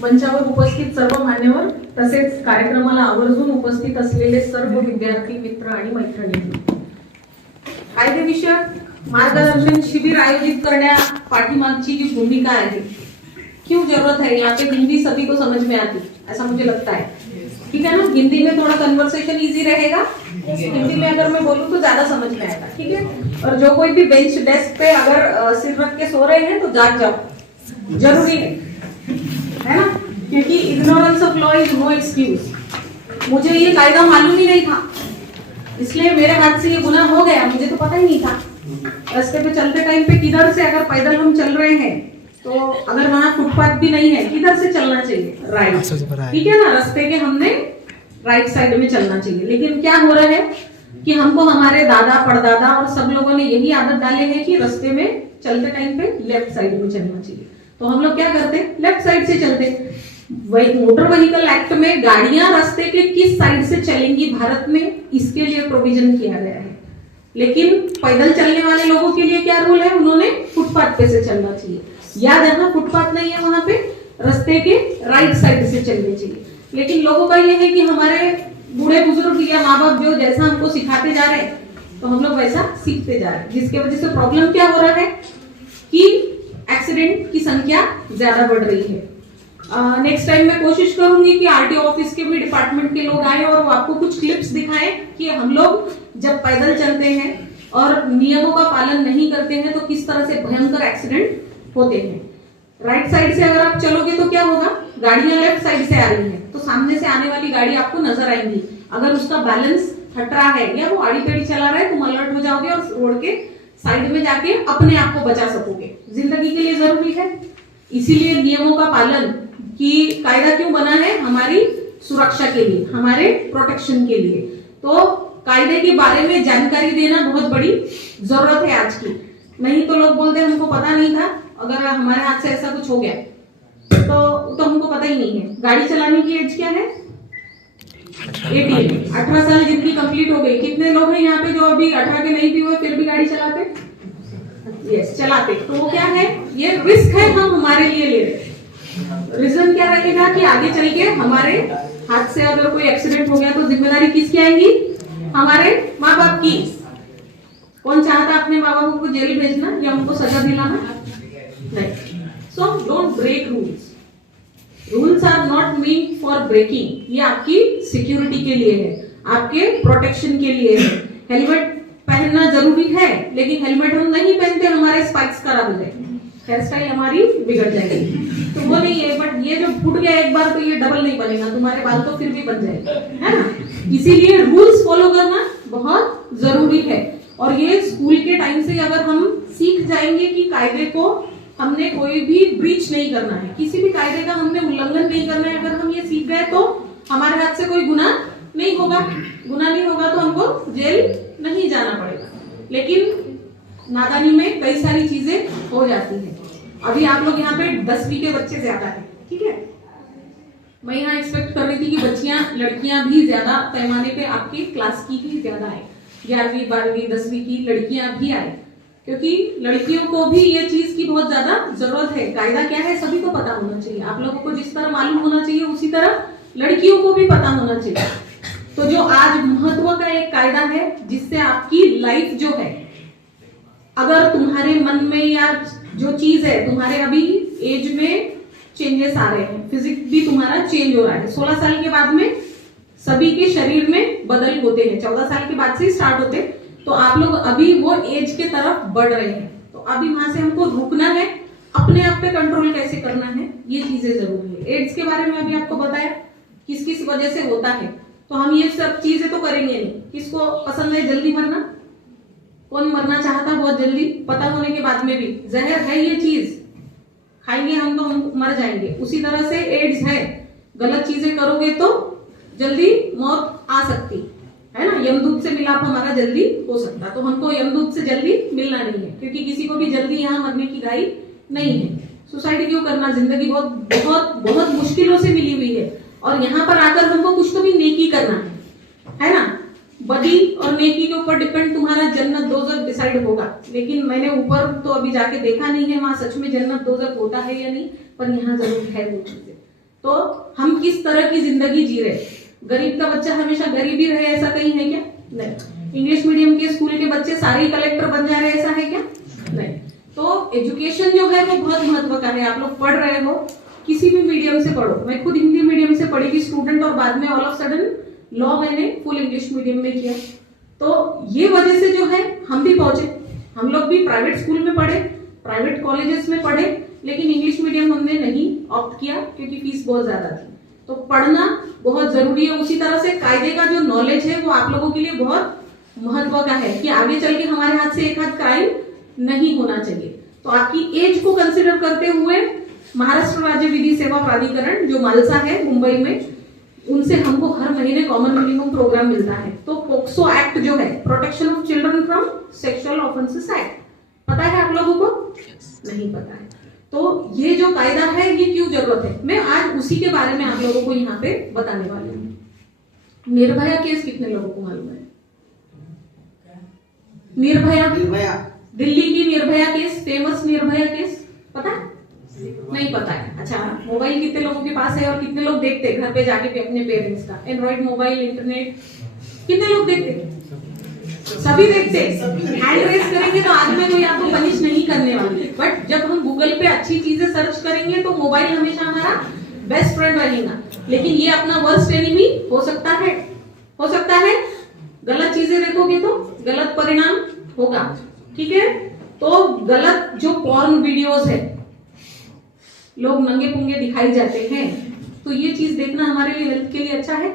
मंचावर उपस्थित सर्व मान्यवर तसेच कार्यक्रमाला आवर्जून उपस्थित असलेले सर्व विद्यार्थी मित्र आणि मैत्रिणी, कायदेविषयक मार्गदर्शन शिबिर आयोजित करण्या पाठीमागची जी भूमिका है, क्यों जरूरत है, यहाँ पे हिंदी सभी को समझ में आती, ऐसा मुझे लगता है। ठीक है ना, हिंदी में थोड़ा कन्वर्सेशन इजी रहेगा, हिंदी में अगर मैं बोलूँ तो ज्यादा समझ में आएगा। ठीक है, और जो कोई भी बेंच डेस्क पे अगर सिर रख के सो रहे हैं तो जाग जाओ, जरूरी है ना, क्योंकि ignorance of law is no excuse. मुझे ये कायदा मालूम ही नहीं था, इसलिए मेरे हाथ से ये गुनाह हो गया, मुझे तो पता ही नहीं था। रास्ते पे चलते टाइम पे किधर से अगर पैदल हम चल रहे हैं तो अगर वहाँ फुटपाथ भी नहीं है, किधर से चलना चाहिए, राइट, ठीक है ना, रास्ते के हमने राइट साइड में चलना चाहिए। लेकिन क्या हो रहा है कि हमको हमारे दादा परदादा और सब लोगों ने यही आदत डाले है कि रास्ते में चलते टाइम पे लेफ्ट साइड में चलना चाहिए, तो हम लोग क्या करते, लेफ्ट साइड से चलते। वही मोटर व्हीकल एक्ट में गाड़ियां रास्ते के किस साइड से चलेंगी भारत में, इसके लिए प्रोविजन किया गया है। लेकिन पैदल चलने वाले लोगों के लिए क्या रूल है, उन्होंने फुटपाथ पे से चलना चाहिए, या जहां फुटपाथ नहीं है वहां पे रास्ते के राइट साइड से चलनी चाहिए। लेकिन लोगों का ये है कि हमारे बूढ़े बुजुर्ग या माँ बाप जो जैसा हमको सिखाते जा रहे हैं तो हम लोग वैसा सीखते जा रहे हैं, जिसके वजह से प्रॉब्लम क्या हो रहा है कि एक्सीडेंट की संख्या ज्यादा बढ़ रही है। नेक्स्ट टाइम मैं कोशिश करूंगी कि आरटीओ ऑफिस के भी डिपार्टमेंट के लोग आए और वो आपको कुछ क्लिप्स दिखाएं कि हम लोग जब पैदल चलते हैं और नियमों का पालन नहीं करते हैं तो किस तरह से भयंकर एक्सीडेंट होते हैं। राइट साइड से अगर आप चलोगे तो क्या होगा, गाड़ियां लेफ्ट साइड से आ रही हैं तो सामने से आने वाली गाड़ी आपको नजर आएंगी, अगर उसका बैलेंस हट रहा है या वो आड़ी टेढ़ी चला रहा है तुम अलर्ट हो जाओगे और रोड के साइड में जाके अपने आप को बचा सकोगे। जिंदगी के लिए जरूरी है, इसीलिए नियमों का पालन कि कायदा क्यों बना है, हमारी सुरक्षा के लिए, हमारे प्रोटेक्शन के लिए। तो कायदे के बारे में जानकारी देना बहुत बड़ी जरूरत है आज की, नहीं तो लोग बोलते हैं हमको पता नहीं था, अगर हमारे हाथ से ऐसा कुछ हो गया तो हमको पता ही नहीं है। गाड़ी चलाने की एज क्या है, 18 साल जिनकी कंप्लीट हो गई। कितने लोग हैं यहाँ पे जो अभी 18 के नहीं भी हुए फिर भी गाड़ी चलाते, यस चलाते, तो वो क्या है, ये रिस्क है हम हमारे लिए ले रहे। रीजन क्या रहेगा कि आगे चल के हमारे हाथ से अगर कोई एक्सीडेंट हो गया तो जिम्मेदारी किसकी आएगी, हमारे माँ बाप की। कौन चाहता अपने माँ बाप को जेल भेजना या उनको सजा दिलाना, नहीं। So don't break rules, rules are not mean for breaking, ये आपकी सिक्योरिटी के लिए है, आपके प्रोटेक्शन के लिए है। हेलमेट पहनना जरूरी है, लेकिन हेलमेट हम नहीं पहनते, हमारे स्पाइक्स खराब हो जाएंगे, हेयर स्टाइल हमारी बिगड़ जाएगी, तो वो नहीं है। बट ये जो फूट गया एक बार तो ये डबल नहीं बनेगा, तुम्हारे बाल तो फिर भी बन जाएगा, है ना। इसीलिए रूल्स फॉलो करना बहुत जरूरी है, और ये स्कूल के टाइम से अगर हम सीख जाएंगे कि कायदे को हमने कोई भी ब्रीच नहीं करना है, किसी भी कायदे का हमने उल्लंघन नहीं करना है, अगर हम ये सीख गए तो हमारे हाथ से कोई गुनाह नहीं होगा, गुनाह नहीं होगा तो हमको जेल नहीं जाना पड़ेगा। लेकिन नादानी में कई सारी चीजें हो जाती है। अभी आप लोग यहाँ पे 10वीं के बच्चे ज्यादा है, ठीक है, मैं यहाँ एक्सपेक्ट कर रही थी कि बच्चियां लड़कियां भी ज्यादा पैमाने पे आपकी क्लास की ही ज्यादा है, 11वीं 12वीं 10वीं की लड़कियां भी आए, क्योंकि लड़कियों को भी ये चीज की बहुत ज्यादा जरूरत है। कायदा क्या है सभी को पता होना चाहिए, आप लोगों को जिस तरह मालूम होना चाहिए उसी तरह लड़कियों को भी पता होना चाहिए। तो जो आज महत्व का एक कायदा है जिससे आपकी लाइफ जो है, अगर तुम्हारे मन में या जो चीज है, तुम्हारे अभी एज में चेंजेस आ रहे हैं, फिजिक्स भी तुम्हारा चेंज हो रहा है, 16 साल के बाद में सभी के शरीर में बदल होते हैं, 14 साल के बाद से स्टार्ट होते, तो आप लोग अभी वो एज के तरफ बढ़ रहे हैं, तो अभी वहां से हमको रुकना है, अपने आप पे कंट्रोल कैसे करना है, ये चीजें जरूरी है। एड्स के बारे में अभी आपको बताया किस किस वजह से होता है, तो हम ये सब चीजें तो करेंगे नहीं। किसको पसंद है जल्दी मरना, कौन मरना चाहता बहुत जल्दी, पता होने के बाद में भी जहर है ये चीज, खाएंगे हम तो हम मर जाएंगे। उसी तरह से एड्स है, गलत चीजें करोगे तो जल्दी मौत आ सकती है ना, यमदूत से मिलाप हमारा जल्दी हो सकता, तो हमको यमदूत से जल्दी मिलना नहीं है, क्योंकि किसी को भी जल्दी यहाँ मरने की गाई नहीं है। सुसाइड क्यों करना, जिंदगी बहुत बहुत बहुत मुश्किलों से मिली हुई है, और यहाँ पर आकर हमको कुछ तो भी नेकी करना है ना। बदी और नेकी के ऊपर डिपेंड तुम्हारा जन्नत दोजख डिसाइड होगा, लेकिन मैंने ऊपर तो अभी जाके देखा नहीं है वहां सच में जन्नत दोजख होता है या नहीं, पर यहाँ जरूर है वो चीजें। तो हम किस तरह की जिंदगी जी रहे। गरीब का बच्चा हमेशा गरीब ही रहे ऐसा कहीं है क्या? नहीं। इंग्लिश मीडियम के स्कूल के बच्चे सारे ही कलेक्टर बन जा रहे ऐसा है क्या? नहीं। तो एजुकेशन जो है वो बहुत महत्व का है। आप लोग पढ़ रहे हो, किसी भी मीडियम से पढ़ो। मैं खुद हिंदी मीडियम से पढ़ी थी स्टूडेंट, और बाद में ऑल ऑफ सडन लॉ मैंने फुल इंग्लिश मीडियम में किया। तो ये वजह से जो है हम भी पहुंचे। हम लोग भी प्राइवेट स्कूल में पढ़े, प्राइवेट कॉलेजेस में पढ़े, लेकिन इंग्लिश मीडियम हमने नहीं ऑप्ट किया क्योंकि फीस बहुत ज्यादा थी। तो पढ़ना बहुत जरूरी है। उसी तरह से कायदे का जो नॉलेज है वो आप लोगों के लिए बहुत महत्व का है कि आगे चल के हमारे हाथ से एक हाथ क्राइम नहीं होना चाहिए। तो आपकी एज को कंसिडर करते हुए महाराष्ट्र राज्य विधि सेवा प्राधिकरण जो मालसा है मुंबई में, उनसे हमको हर महीने कॉमन मिनिमम प्रोग्राम मिलता है। तो पोक्सो एक्ट जो है, protection of children from sexual offences act, पता है आप लोगों को? नहीं पता है। तो ये जो कायदा है ये क्यों जरूरत है, मैं आज उसी के बारे में आप लोगों को यहाँ पे बताने वाली हूँ। निर्भया केस कितने लोगों को मालूम है? निर्भया, दिल्ली की Nirbhaya case, famous Nirbhaya case, पता है? नहीं पता है। अच्छा, मोबाइल कितने लोगों के पास है और कितने लोग देखते हैं घर पे जाके भी अपने पेरेंट्स का एंड्रॉइड मोबाइल, इंटरनेट, कितने लोग देखते हैं? सभी देखते हैं। हैंड रेस करेंगे तो आज में कोई आपको पनिश नहीं करने वाली है, बट जब हम गूगल पे अच्छी चीजें सर्च करेंगे तो मोबाइल हमेशा हमारा बेस्ट फ्रेंड रहेगा, लेकिन ये अपना वर्स्ट एनिमी हो सकता है। हो सकता है गलत चीजें देखोगे तो गलत परिणाम होगा, ठीक है? तो गलत जो पॉर्न वीडियोस है, लोग नंगे पुंगे दिखाई जाते हैं, तो ये चीज देखना हमारे लिए हेल्थ के लिए अच्छा है?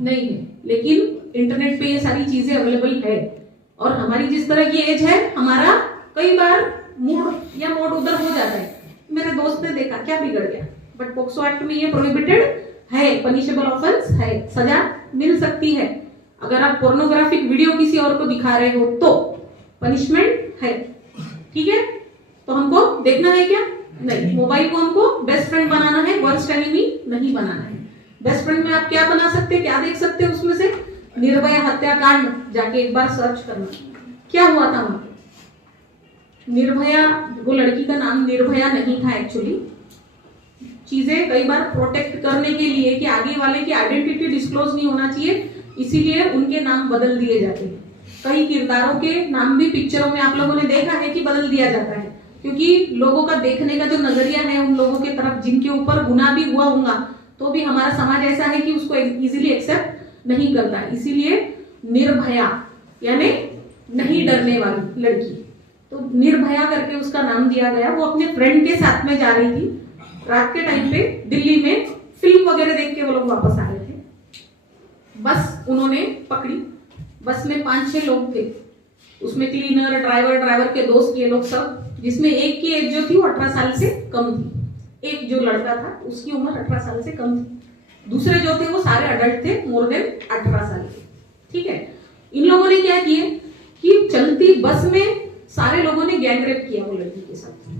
नहीं है। लेकिन इंटरनेट पे ये सारी चीजें अवेलेबल है, और हमारी जिस तरह की एज है, हमारा कई बार मूड या मोड उधर हो जाता है। मेरे दोस्त ने देखा, क्या बिगड़ गया? बट पोक्सो एक्ट में ये प्रोहिबिटेड है, पनिशेबल ऑफेंस है, सजा मिल सकती है। अगर आप पोर्नोग्राफिक वीडियो किसी और को दिखा रहे हो तो पनिशमेंट है, ठीक है? तो हमको देखना है क्या? नहीं। मोबाइल को हमको बेस्ट फ्रेंड बनाना है, वर्स्ट एनिमी नहीं बनाना है। बेस्ट फ्रेंड में आप क्या बना सकते हैं, क्या देख सकते हैं उसमें से? निर्भया हत्याकांड, जाके एक बार सर्च करना, क्या हुआ था वहां। निर्भया, वो लड़की का नाम निर्भया नहीं था एक्चुअली। चीजें कई बार प्रोटेक्ट करने के लिए कि आगे वाले की आइडेंटिटी डिस्क्लोज नहीं होना चाहिए, इसीलिए उनके नाम बदल दिए जाते हैं। कई किरदारों के नाम भी पिक्चरों में आप लोगों ने देखा है कि बदल दिया जाता है, क्योंकि लोगों का देखने का जो नजरिया है उन लोगों के तरफ जिनके ऊपर गुनाह भी हुआ होगा, तो भी हमारा समाज ऐसा है कि उसको इजीली एक्सेप्ट नहीं करता। इसीलिए निर्भया यानी नहीं डरने वाली लड़की, तो निर्भया करके उसका नाम दिया गया। वो अपने फ्रेंड के साथ में जा रही थी, रात के टाइम पे दिल्ली में फिल्म वगैरह देख के वो लोग वापस आ रहे थे। बस उन्होंने पकड़ी, बस में 5-6 लोग थे, उसमें क्लीनर, ड्राइवर के दोस्त, ये लोग सब, जिसमें एक की एज जो थी वो 18 साल से कम थी। एक जो लड़का था उसकी उम्र 18 साल से कम थी, दूसरे जो थे वो सारे अडल्ट थे, मोर देन 18 साल के, ठीक है? इन लोगों ने क्या किया कि चलती बस में सारे लोगों ने गैंग रेप किया वो लड़की के साथ,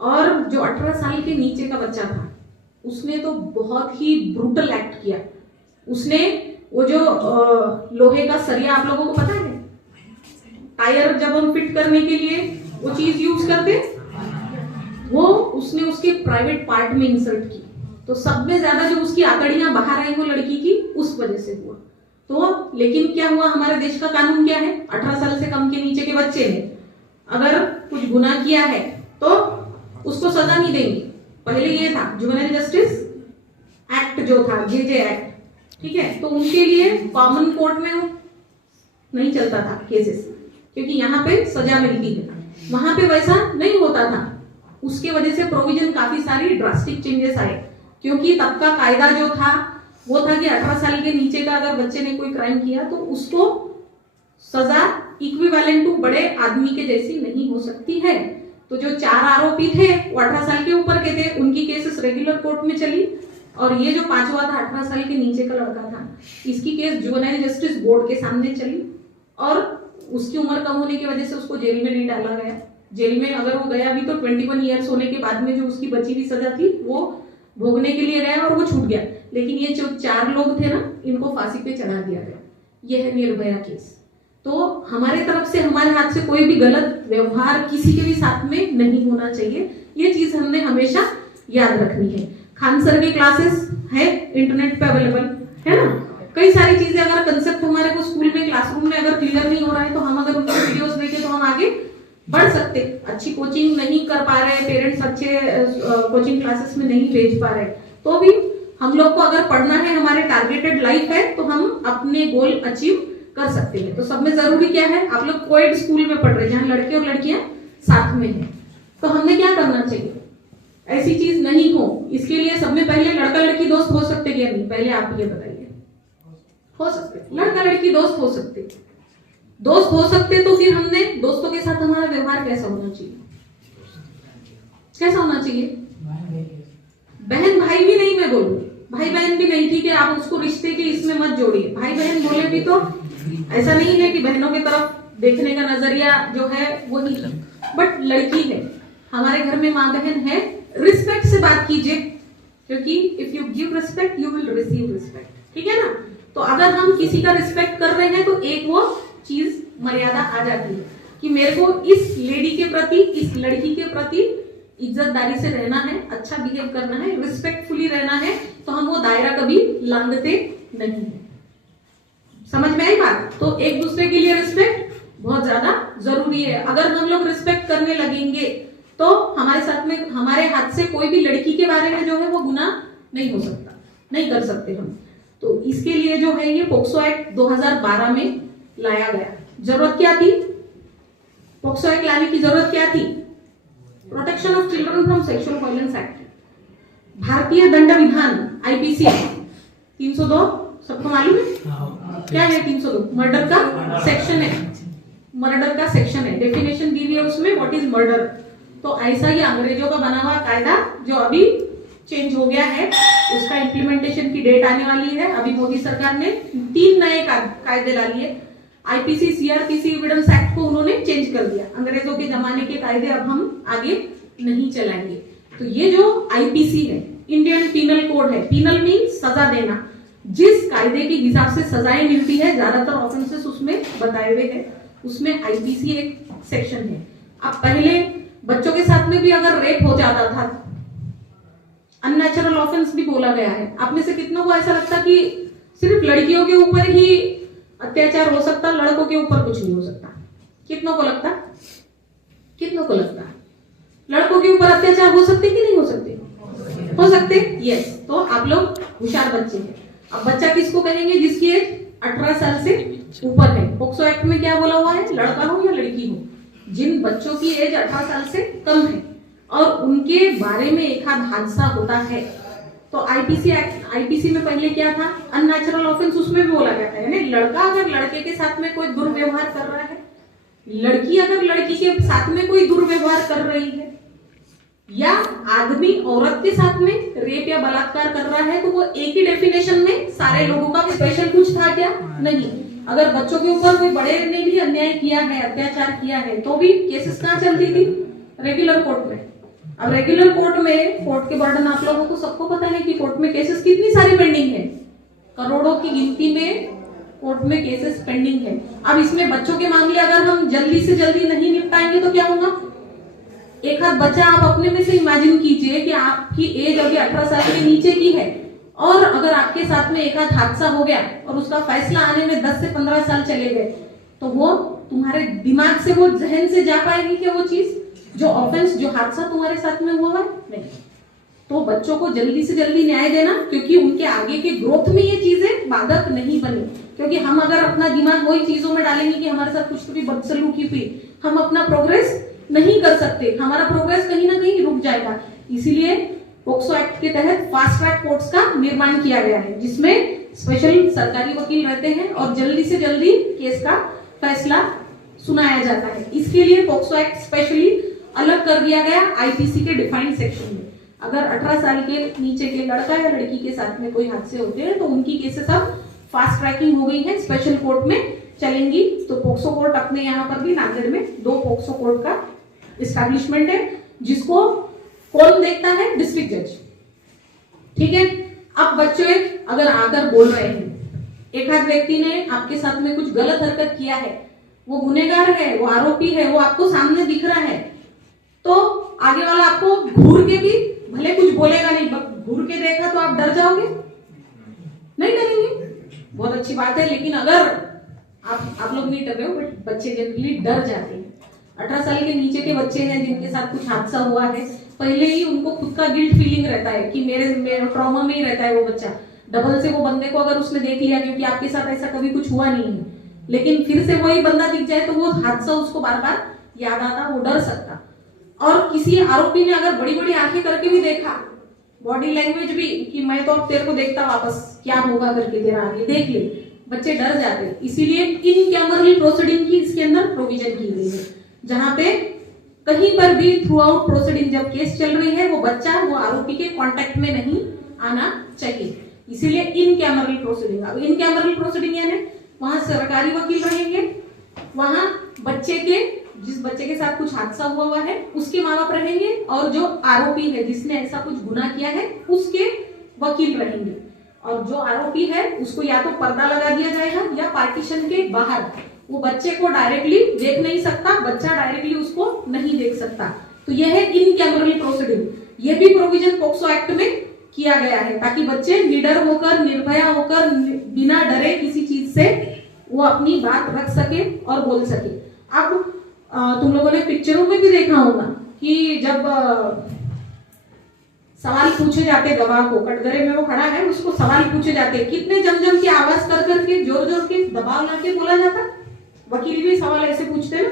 और जो 18 साल के नीचे का बच्चा था उसने तो बहुत ही ब्रूटल एक्ट किया। उसने वो जो लोहे का सरिया, आप लोगों को पता है टायर जब हम फिट करने के लिए वो चीज यूज करते, वो उसने उसके प्राइवेट पार्ट में इंसर्ट की, तो सब में ज्यादा जो उसकी आंतड़ियां बाहर आई वो लड़की की उस वजह से हुआ। तो लेकिन क्या हुआ, हमारे देश का कानून क्या है, 18 साल से कम के नीचे के बच्चे ने अगर कुछ गुनाह किया है तो उसको सजा नहीं देंगे। पहले ये था जुवेनाइल जस्टिस एक्ट जो था, जेजे एक्ट, ठीक है? तो उनके लिए कॉमन कोर्ट में नहीं चलता था केसेस, क्योंकि यहाँ पे सजा मिलती है, वहां पे वैसा नहीं होता था। उसके वजह से प्रोविजन काफी सारी ड्रास्टिक चेंजेस आए, क्योंकि तब का कायदा जो था वो था कि 18 साल के नीचे का अगर बच्चे ने कोई क्राइम किया तो उसको सजा इक्विवेलेंट टू बड़े आदमी के जैसी नहीं हो सकती है। तो जो 4 आरोपी थे वो 18 साल के ऊपर के थे, उनकी केसेस रेगुलर कोर्ट में चली, और ये जो 5वां था 18 साल के नीचे का लड़का था, इसकी केस जुवेनाइल जस्टिस बोर्ड के सामने चली, और उसकी उम्र कम होने की वजह से उसको जेल में नहीं डाला गया। जेल में अगर वो गया भी तो 21 ईयर्स होने के बाद में जो उसकी बची हुई सजा थी वो भोगने के लिए गया और वो छूट गया। लेकिन ये जो 4 लोग थे ना, इनको फांसी पे चढ़ा दिया गया। ये है निर्भया केस। तो हमारे तरफ से, हमारे हाथ से कोई भी गलत व्यवहार किसी के भी साथ में नहीं होना चाहिए, ये चीज हमने हमेशा याद रखनी है। खान सर के क्लासेस है इंटरनेट पे अवेलेबल, है ना। कई सारी चीजें, अगर कंसेप्ट हमारे को स्कूल में क्लासरूम में अगर क्लियर नहीं हो रहा है तो हम अगर उनके वीडियोस देखें तो हम आगे बढ़ सकते। अच्छी कोचिंग नहीं कर पा रहे, पेरेंट्स अच्छे कोचिंग क्लासेस में नहीं भेज पा रहे, तो भी हम लोग को अगर पढ़ना है, हमारे टारगेटेड लाइफ है, तो हम अपने गोल अचीव कर सकते हैं। तो सब में जरूरी क्या है, आप लोग कोएड स्कूल में पढ़ रहे हैं जहाँ लड़के और लड़कियां साथ में हैं, तो हमने क्या करना चाहिए, ऐसी चीज नहीं हो इसके लिए सब में पहले लड़का लड़की दोस्त हो सकते क्या नहीं, पहले आप ये बताइए। हो सकते, लड़का लड़की दोस्त हो सकते, दोस्त हो सकते, तो फिर हमने दोस्तों के साथ हमारा व्यवहार कैसा होना चाहिए, कैसा होना चाहिए। बहन भाई भी नहीं, मैं बोलूँ भाई बहन भी नहीं, ठीक है, आप उसको रिश्ते के इसमें मत जोड़िए। भाई बहन बोले भी तो ऐसा नहीं है कि बहनों की तरफ देखने का नजरिया जो है वो नहीं, बट लड़की है, हमारे घर में माँ बहन है, रिस्पेक्ट से बात कीजिए, क्योंकि if you give respect you will receive respect, ठीक है ना। तो अगर हम किसी का रिस्पेक्ट कर रहे हैं तो एक वो चीज मर्यादा आ जाती है कि मेरे को इस लेडी के प्रति, इस लड़की के प्रति इज्जतदारी से रहना है, अच्छा बिहेव करना है, रिस्पेक्टफुली रहना है, तो हम वो दायरा कभी लांघते नहीं है। समझ में आई बात। तो एक दूसरे के लिए रिस्पेक्ट बहुत ज्यादा जरूरी है। अगर हम लोग रिस्पेक्ट करने लगेंगे तो हमारे साथ में, हमारे हाथ से कोई भी लड़की के बारे में जो है वो गुनाह नहीं हो सकता, नहीं कर सकते हम। तो इसके लिए जो है ये पोक्सो एक्ट 2012 में लाया गया। जरूरत क्या थी, पोक्सो एक्ट लाने की जरूरत क्या थी, protection of children from sexual violence act, भारतीय दंड विधान आईपीसी 302, सबको मालूम है क्या है 302, मर्डर का सेक्शन है, मर्डर का सेक्शन है, डेफिनेशन दी हुई है उसमें व्हाट इज मर्डर। तो ऐसा ही अंग्रेजों का बना हुआ कायदा जो अभी चेंज हो गया है, उसका इम्प्लीमेंटेशन की डेट आने वाली है। अभी मोदी सरकार ने 3 नए कायदे ला लिए, आईपीसी, सीआरपीसी, एविडेंस एक्ट को उन्होंने चेंज कर दिया। अंग्रेजों के जमाने के कायदे अब हम आगे नहीं चलाएंगे। तो ये जो आईपीसी है, इंडियन पीनल कोड है, पीनल मीन्स सजा देना, जिस कायदे के हिसाब से सजाएं मिलती है, ज्यादातर ऑफेंसेस उसमें बताए हुए हैं, उसमें आईपीसी एक सेक्शन है। अब पहले बच्चों के साथ में भी अगर रेप हो जाता था, अननेचुरल ऑफेंस भी बोला गया है। आप में से कितनों को ऐसा लगता कि सिर्फ लड़कियों के ऊपर ही अत्याचार हो सकता, लड़कों के ऊपर कुछ नहीं हो सकता? कितनों को लगता, कितनों को लगता लड़कों के ऊपर अत्याचार हो सकते कि नहीं हो सकते? हो सकते, यस। तो आप लोग होशियार बच्चे हैं। अब बच्चा किसको कहेंगे, जिसकी एज 18 साल से ऊपर है। पोक्सो एक्ट में क्या बोला हुआ है, लड़का हो या लड़की हो, जिन बच्चों की एज 18 साल से कम है और उनके बारे में एक आध हादसा होता है, तो आईपीसी एक्ट, आईपीसी में पहले क्या था, अननेचुरल ऑफेंस, उसमें भी बोला गया था, यानी लड़का अगर लड़के के साथ में कोई दुर्व्यवहार कर रहा है, लड़की अगर लड़की के साथ में कोई दुर्व्यवहार कर रही है, या आदमी औरत के साथ में रेप या बलात्कार कर रहा है, तो वो एक ही डेफिनेशन में सारे लोगों का स्पेशल कुछ था क्या? नहीं। अगर बच्चों के ऊपर कोई बड़े ने भी अन्याय किया है, अत्याचार किया है, तो भी केसेस कहाँ चलती थी? रेगुलर कोर्ट में। अब रेगुलर कोर्ट में, कोर्ट के बर्डन आप लोगों को सबको पता है कि कोर्ट में केसेस कितनी सारी पेंडिंग है, करोड़ों की गिनती में कोर्ट में केसेस पेंडिंग है। अब इसमें बच्चों के मामले अगर हम जल्दी से जल्दी नहीं निपटाएंगे तो क्या होगा? एक आध बच्चा, आप अपने में से इमेजिन कीजिए कि आपकी एज अभी 18 साल के नीचे की है, और अगर आपके साथ में एक आध हादसा हो गया और उसका फैसला आने में 10 से 15 साल चले गए, तो वो तुम्हारे दिमाग से, वो जहन से जा पाएगी क्या वो चीज, जो ऑफेंस, जो हादसा तुम्हारे साथ में हुआ है? नहीं। तो बच्चों को जल्दी से जल्दी न्याय देना, क्योंकि उनके आगे के ग्रोथ में ये चीजें बाधक नहीं बने। क्योंकि हम अगर अपना दिमाग वही चीजों में डालेंगे कि हमारे साथ कुछ तो भी बदसलूकी हुई, हम अपना प्रोग्रेस नहीं कर सकते, हमारा प्रोग्रेस कहीं ना कहीं रुक जाएगा। इसीलिए पोक्सो एक्ट के तहत फास्ट ट्रैक कोर्ट्स का निर्माण किया गया है, जिसमें स्पेशल सरकारी वकील रहते हैं और जल्दी से जल्दी केस का फैसला सुनाया जाता है। इसके लिए पोक्सो एक्ट स्पेशली अलग कर दिया गया आईपीसी के डिफाइंड सेक्शन में। अगर 18 साल के नीचे के लड़का या लड़की के साथ में कोई हादसे होते हैं तो उनकी केसेस अब फास्ट ट्रैकिंग हो गई है, स्पेशल कोर्ट में चलेंगी। तो पोक्सो कोर्ट अपने यहाँ पर भी नांदेड़ में 2 पोक्सो कोर्ट का एस्टैब्लिशमेंट है, जिसको कौन देखता है? डिस्ट्रिक्ट जज। ठीक है। अब बच्चे अगर आकर बोल रहे हैं, एक आध व्यक्ति ने आपके साथ में कुछ गलत हरकत किया है, वो गुनहगार है, वो आरोपी है, वो आपको सामने दिख रहा है, तो आगे वाला आपको घूर के भी भले कुछ बोलेगा नहीं, घूर के देखा तो आप डर जाओगे? नहीं डरेंगे, बहुत अच्छी बात है। लेकिन अगर आप लोग नहीं डर रहे हो, बट बच्चे जनरली डर जाते हैं। 18 साल के नीचे के बच्चे हैं जिनके साथ कुछ हादसा हुआ है, पहले ही उनको खुद का गिल्ट फीलिंग रहता है कि मेरे ट्रॉमा में ही रहता है वो बच्चा। डबल से वो बंदे को अगर उसने देख लिया, क्योंकि आपके साथ ऐसा कभी कुछ हुआ नहीं है, लेकिन फिर से वही बंदा दिख जाए तो वो हादसा उसको बार बार याद आता, वो डर सकता। और किसी आरोपी ने अगर बड़ी बड़ी आंखें करके भी देखा, बॉडी लैंग्वेज भी, कि मैं तो अब तेरे को देखता वापस क्या होगा करके तेरा आगे देख ले, बच्चे डर जाते। इसीलिए इन कैमरल प्रोसीडिंग की इसके अंदर प्रोविजन की गई है, जहां पे कहीं पर भी थ्रू आउट प्रोसीडिंग जब केस चल रही है वो बच्चा वो आरोपी के कांटेक्ट में नहीं आना चाहिए। इसीलिए इन कैमरल प्रोसीडिंग। अब इन कैमरल प्रोसीडिंग यानी वहां सरकारी वकील रहेंगे, वहां बच्चे के जिस बच्चे के साथ कुछ हादसा हुआ है उसके माँ बाप रहेंगे, और जो आरोपी है जिसने ऐसा कुछ गुनाह किया है उसके वकील रहेंगे। और जो आरोपी है उसको या तो पर्दा लगा दिया जाएगा या पार्टीशन के बाहर, वो बच्चे को डायरेक्टली देख नहीं सकता, बच्चा डायरेक्टली उसको नहीं देख सकता। तो यह है इन कैमरल प्रोसीडिंग। यह भी प्रोविजन पोक्सो एक्ट में किया गया है, ताकि बच्चे निडर होकर, निर्भया होकर, बिना डरे किसी चीज से वो अपनी बात रख सके और बोल सके। अब तुम लोगों ने पिक्चरों में भी देखा होगा कि जब सवाल पूछे जाते गवाह को, कटघरे में वो खड़ा है, उसको सवाल पूछे जाते, कितने जम की आवाज कर करके, जोर जोर के, दबाव लाके बोला जाता। वकील भी सवाल ऐसे पूछते ना,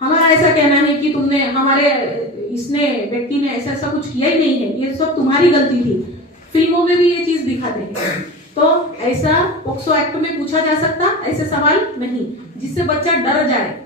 हमारा ऐसा कहना है कि तुमने इसने व्यक्ति ने ऐसा कुछ किया ही नहीं है, ये सब तुम्हारी गलती थी। फिल्मों में भी ये चीज दिखाते हैं। तो ऐसा पोक्सो एक्ट में पूछा जा सकता, ऐसे सवाल नहीं, जिससे बच्चा डर जाए।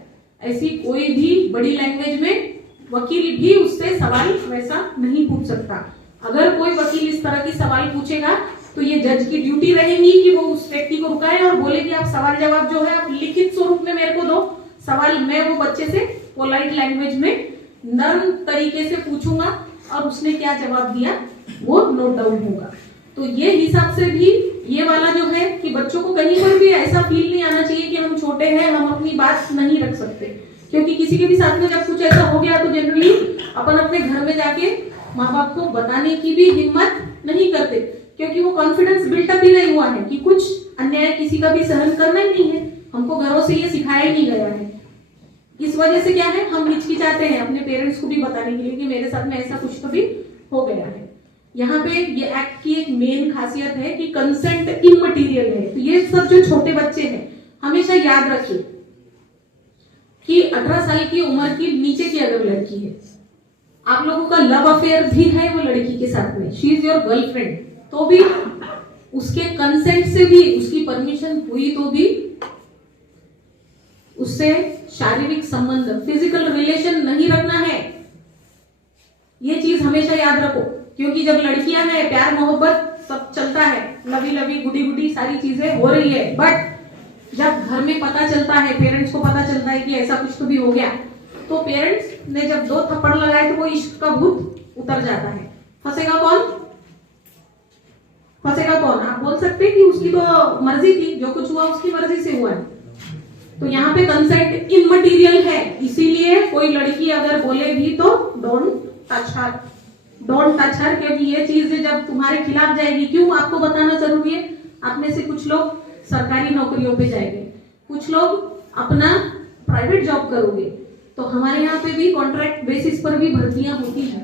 ऐसी कोई भी बड़ी लैंग्वेज में वकील भी उससे सवाल वैसा नहीं पूछ सकता। अगर कोई वकील इस तरह की सवाल पूछेगा तो ये जज की ड्यूटी रहेगी कि वो उस व्यक्ति को रुकाए और बोले कि आप सवाल जवाब जो है आप लिखित स्वरूप में मेरे को दो। सवाल मैं वो बच्चे से पोलाइट लैंग्वेज में नर्म तरीके से पूछूंगा और उसने क्या जवाब दिया वो नोट डाउन होगा। तो ये हिसाब से भी ये वाला जो है कि बच्चों को कहीं पर भी ऐसा फील नहीं आना चाहिए कि हम छोटे हैं, हम अपनी बात नहीं रख सकते। क्योंकि किसी के भी साथ में जब कुछ ऐसा हो गया तो जनरली अपन अपने घर में जाके माँ बाप को बताने की भी हिम्मत नहीं करते, क्योंकि वो कॉन्फिडेंस बिल्टअप ही नहीं हुआ है कि कुछ अन्याय किसी का भी सहन करना ही नहीं है। हमको घरों से ये सिखाया ही नहीं गया है। इस वजह से क्या है, हम हिचकिचाते हैं अपने पेरेंट्स को भी बताने के लिए कि मेरे साथ में ऐसा कुछ तो भी हो गया है। यहाँ पे ये एक्ट की एक मेन खासियत है कि कंसेंट इमटेरियल है। तो ये सब जो छोटे बच्चे हैं हमेशा याद रखिए कि 18 साल की उम्र की नीचे की अगर लड़की है, आप लोगों का लव अफेयर भी है वो लड़की के साथ में, शी इज योर गर्लफ्रेंड, तो भी उसके कंसेंट से भी, उसकी परमिशन हुई तो भी उससे शारीरिक संबंध, फिजिकल रिलेशन नहीं रखना है। ये चीज हमेशा याद रखो, क्योंकि जब लड़कियां हैं प्यार मोहब्बत सब चलता है, लवी लवी गुडी गुडी सारी चीजें हो रही है, बट जब घर में पता चलता है, पेरेंट्स को पता चलता है कि ऐसा कुछ तो भी हो गया, तो पेरेंट्स ने जब 2 थप्पड़ लगाए तो वो इश्क का भूत उतर जाता है। फंसेगा कौन? फंसेगा कौन? आप बोल सकते हैं कि उसकी तो मर्जी थी, जो कुछ हुआ उसकी मर्जी से हुआ है। तो यहाँ पे कंसेंट इमटेरियल है, इसीलिए कोई लड़की अगर बोले भी तो don't touch her, don't touch her, क्योंकि ये चीज जब तुम्हारे खिलाफ जाएगी। क्यों आपको बताना जरूरी है? आप में से कुछ लोग सरकारी नौकरियों पे जाएंगे, कुछ लोग अपना प्राइवेट जॉब करोगे, तो हमारे यहाँ पे भी कॉन्ट्रैक्ट बेसिस पर भी भर्तियां होती है।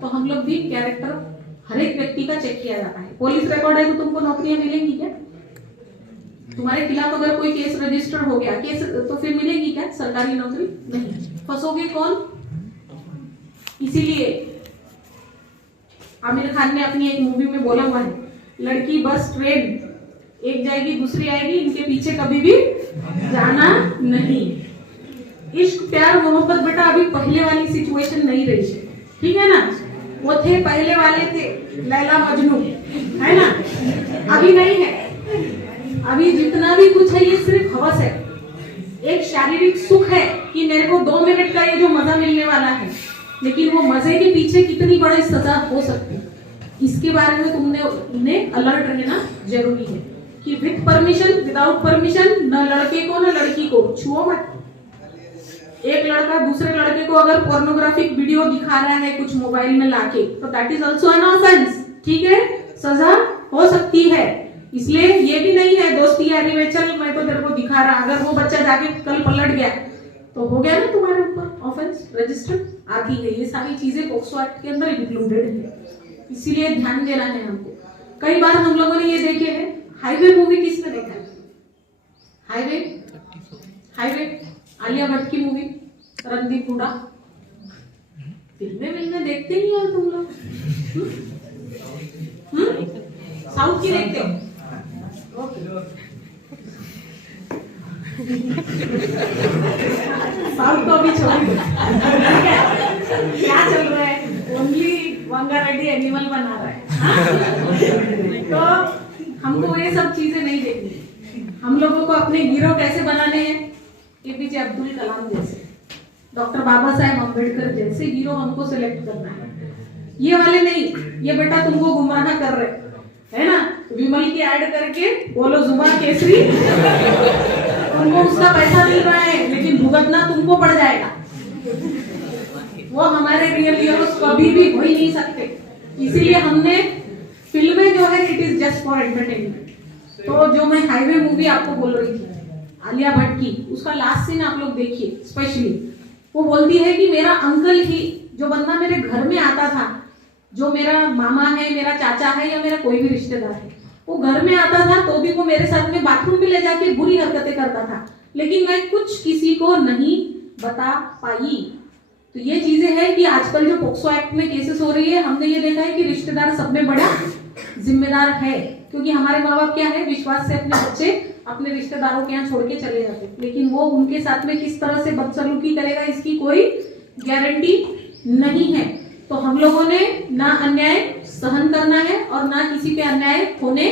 तो हम लोग भी कैरेक्टर हर एक व्यक्ति का चेक किया जाता है। पुलिस रिकॉर्ड है तो तुमको नौकरियां मिलेंगी क्या? तुम्हारे खिलाफ अगर कोई केस रजिस्टर हो गया, केस तो फिर मिलेगी क्या सरकारी नौकरी? नहीं। फंसोगे कौन? इसीलिए आमिर खान ने अपनी एक मूवी में बोला हुआ है, लड़की बस ट्रेन, एक जाएगी दूसरी आएगी, इनके पीछे कभी भी जाना नहीं। इश्क प्यार मोहब्बत बेटा अभी पहले वाली सिचुएशन नहीं रही है, ठीक है ना? वो थे पहले वाले थे लैला मजनू, है ना? अभी नहीं है। अभी जितना भी कुछ है ये सिर्फ हवस है, एक शारीरिक सुख है कि मेरे को 2 मिनट का ये जो मजा मिलने वाला है, लेकिन वो मजे के पीछे कितनी बड़ी सजा हो सकती है, इसके बारे में तुमने अलर्ट रहना जरूरी है कि विद परमिशन विदाउट परमिशन न लड़के को न लड़की को छुओ मत। एक लड़का दूसरे लड़के को अगर पोर्नोग्राफिक वीडियो दिखा रहा है कुछ मोबाइल में लाके, तो that is also an offence. ठीक है, सजा हो सकती है। इसलिए ये भी नहीं है दोस्ती यारी में चल मैं तो तेरे को दिखा रहा, अगर वो बच्चा जाके कल पलट गया तो हो गया ना तुम्हारे ऊपर ऑफेंस रजिस्टर आती है। ये सारी चीजें पॉक्सो एक्ट के अंदर इंक्लूडेड है, इसीलिए ध्यान देना है हमको। कई बार हम लोगों ने ये देखे हैं, हाईवे मूवी किसने देखा है? हाईवे आलिया भट्ट की मूवी, रणदीप हुडा। फिल्में देखते नहीं हो तुम लोग? साउथ की देखते हो? साउथ तो अभी छोड़ दो। क्या चल रहा है? ओनली वंगा रेड्डी एनिमल बना रहा है। तो हमको ये सब चीजें नहीं देखनी। हम लोगों को अपने हीरो कैसे बनाने हैं? एपीजे अब्दुल कलाम जैसे, डॉक्टर बाबा साहेब अम्बेडकर जैसे हीरो हमको सिलेक्ट करना है। ये वाले नहीं, ये बेटा तुमको गुमराह कर रहे है ना, विमल की ऐड करके बोलो जुबा केसरी, तुमको उसका पैसा मिल रहा है लेकिन भुगतना तुमको पड़ जाएगा। वो हमारे रियल हीरोज कभी भी हो ही नहीं सकते। इसीलिए हमने फिल्में जो है it is just for entertainment. तो जो मैं हाईवे मूवी आपको बोल रही थी आलिया भट्ट की, उसका लास्ट सीन आप लोग देखिए स्पेशली। वो बोलती है कि मेरा अंकल ही, जो बंदा मेरे घर में आता था, जो मेरा मामा है, मेरा चाचा है या मेरा कोई भी रिश्तेदार है, वो घर में आता था तो भी वो मेरे साथ में बाथरूम में ले जाके बुरी हरकतें करता था, लेकिन मैं कुछ किसी को नहीं बता पाई। तो ये चीजें हैं कि आजकल जो पॉक्सो एक्ट में केसेस हो रही है, हमने ये देखा है कि रिश्तेदार सब में बड़ा जिम्मेदार है, क्योंकि हमारे माँ बाप क्या है, विश्वास से अपने बच्चे अपने रिश्तेदारों के यहाँ छोड़ के चले जाते, लेकिन वो उनके साथ में किस तरह से बदसलूकी करेगा इसकी कोई गारंटी नहीं है। तो हम लोगों ने ना अन्याय सहन करना है और ना किसी पे अन्याय होने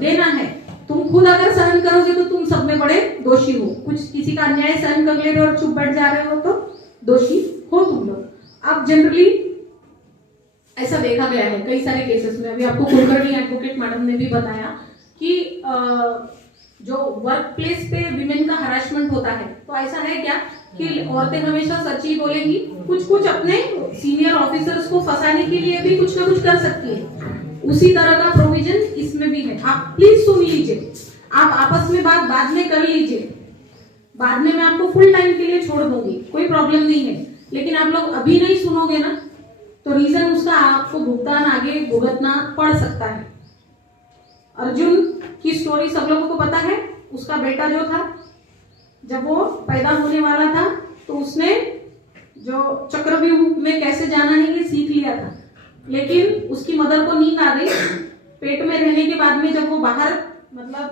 देना है। तुम खुद अगर सहन करोगे तो तुम सब में बड़े दोषी हो। कुछ किसी का अन्याय सहन कर ले रहे हो और चुप बैठ जा रहे हो तो दोषी हो तुम लोग। अब जनरली ऐसा देखा गया है कई सारे केसेस में, अभी आपको कुलकर्णी एडवोकेट मैडम ने भी बताया कि जो वर्क प्लेस पे विमेन का हरासमेंट होता है, तो ऐसा है क्या कि औरतें हमेशा सच ही बोलेंगी, कुछ कुछ अपने सीनियर ऑफिसर्स को फंसाने के लिए भी कुछ ना कुछ कर सकती है। उसी तरह का प्रोविजन इसमें भी है। आप प्लीज सुन लीजिए, आप आपस में बात बाद में कर लीजिए, बाद में मैं आपको फुल टाइम के लिए छोड़ दूंगी, कोई प्रॉब्लम नहीं है। लेकिन आप लोग अभी नहीं सुनोगे ना, तो रीजन उसका आपको भुगतान आगे भुगतना पड़ सकता है। अर्जुन की स्टोरी सब लोगों को पता है। उसका बेटा जो था, जब वो पैदा होने वाला था तो उसने जो चक्रव्यूह में कैसे जाना है ये सीख लिया था, लेकिन उसकी मदर को नींद आ गई। पेट में रहने के बाद में जब वो बाहर, मतलब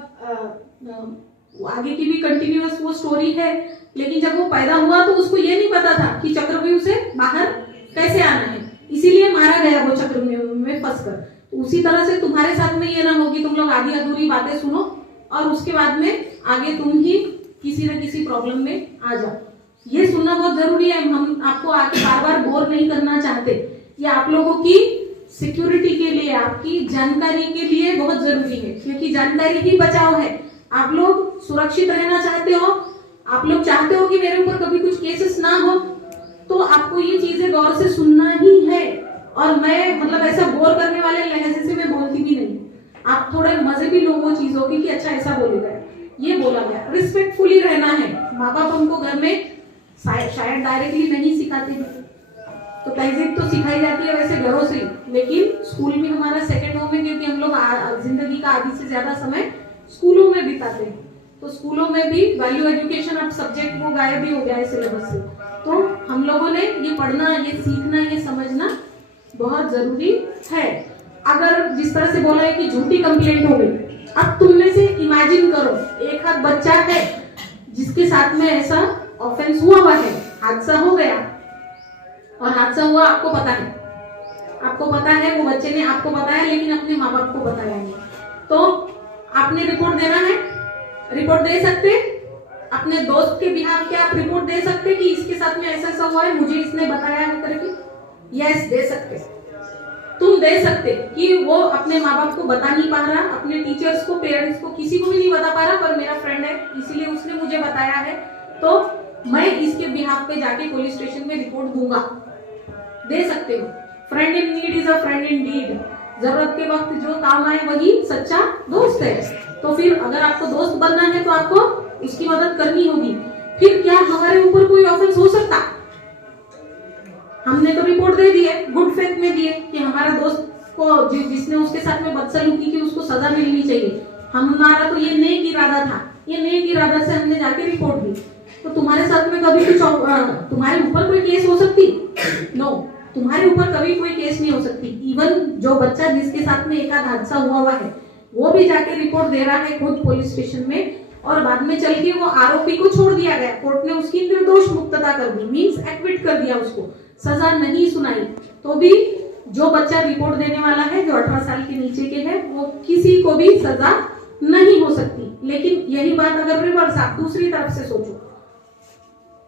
आगे की भी कंटिन्यूअस वो स्टोरी है, लेकिन जब वो पैदा हुआ तो उसको ये नहीं पता था कि चक्रव्यूह से बाहर कैसे आना है, इसीलिए मारा गया वो चक्रव्यूह में फंसकर। उसी तरह से तुम्हारे साथ में ये ना हो कि तुम लोग आधी अधूरी बातें सुनो और उसके बाद में आगे तुम ही किसी न किसी प्रॉब्लम में आ जाओ। ये सुनना बहुत जरूरी है। हम आपको आके बार बार बोर नहीं करना चाहते। ये आप लोगों की सिक्योरिटी के लिए, आपकी जानकारी के लिए बहुत जरूरी है, क्योंकि जानकारी ही बचाव है। आप लोग सुरक्षित रहना चाहते हो, आप लोग चाहते हो कि मेरे ऊपर कभी कुछ केसेस ना हो, तो आपको ये चीजें गौर से सुनना ही है। और मैं मतलब ऐसा बोर करने वाले लहजे से मैं बोलती भी नहीं। आप थोड़े मजे भी लो वो चीजों की कि अच्छा ऐसा बोलेगा, ये बोला गया। रिस्पेक्टफुली रहना है। माँ बाप हमको घर में शायद डायरेक्टली नहीं सिखाते हैं, तो तहजीब तो सिखाई जाती है वैसे घरों से, लेकिन स्कूल में हमारा सेकेंड होम है, क्योंकि हम लोग जिंदगी का आधी से ज्यादा समय स्कूलों में बिताते हैं। तो स्कूलों में भी वैल्यू एजुकेशन अब सब्जेक्ट वो गायब ही हो गया है सिलेबस से। तो हम लोगों ने ये पढ़ना, ये सीखना, ये समझना बहुत जरूरी है। अगर जिस तरह से बोला है कि झूठी कंप्लेंट हो गई, अब तुम में से इमेजिन करो एक हाथ बच्चा है जिसके साथ में ऐसा ऑफेंस हुआ है, हादसा हो गया, और हादसा हुआ आपको पता है, वो बच्चे ने आपको बताया लेकिन अपने माँ बाप को बताया नहीं, तो आपने रिपोर्ट देना है। रिपोर्ट दे सकते, अपने दोस्त के बिहाफ के आप रिपोर्ट दे सकते कि इसके साथ में ऐसा ऐसा हुआ है, मुझे इसने बताया है करके। यस, दे सकते। तुम दे सकते कि वो अपने माँ बाप को बता नहीं पा रहा, अपने टीचर्स को, पेरेंट्स को, किसी को भी नहीं बता पा रहा, पर मेरा फ्रेंड है इसीलिए उसने मुझे बताया है, तो मैं इसके बिहाफ पे जाके पुलिस स्टेशन में रिपोर्ट दूंगा। दे सकते हो। Friend in need is a friend in deed. जरूरत के वक्त जो काम आए वही सच्चा दोस्त है। तो फिर अगर आपको दोस्त बनना है तो आपको उसकी मदद करनी होगी। फिर क्या हमारे ऊपर कोई ऑफेंस हो सकता? हमने तो रिपोर्ट दे दी है, गुड फेथ में दी है कि हमारा दोस्त को जिसने उसके साथ में बदसलूकी की उसको सजा मिलनी चाहिए। हमारा तो ये नेक इरादा था, ये नेक इरादा से हमने जाके रिपोर्ट दी। तो तुम्हारे साथ में कभी कुछ तुम्हारे ऊपर कोई केस हो सकती? नो, तुम्हारे ऊपर कभी कोई केस नहीं हो सकती। इवन जो बच्चा जिसके साथ में एक आध हादसा हुआ है वो भी जाके रिपोर्ट दे रहा है खुद पुलिस स्टेशन में, और बाद में चल के वो आरोपी को छोड़ दिया गया, कोर्ट ने उसकी निर्दोष मुक्तता कर दी, मींस एक्विट कर दिया, उसको सजा नहीं सुनाई। तो भी जो बच्चा रिपोर्ट देने वाला है जो 18 साल के नीचे के है वो किसी को भी सजा नहीं हो सकती। लेकिन यही बात अगर रिवर्स आप दूसरी तरफ से सोचो,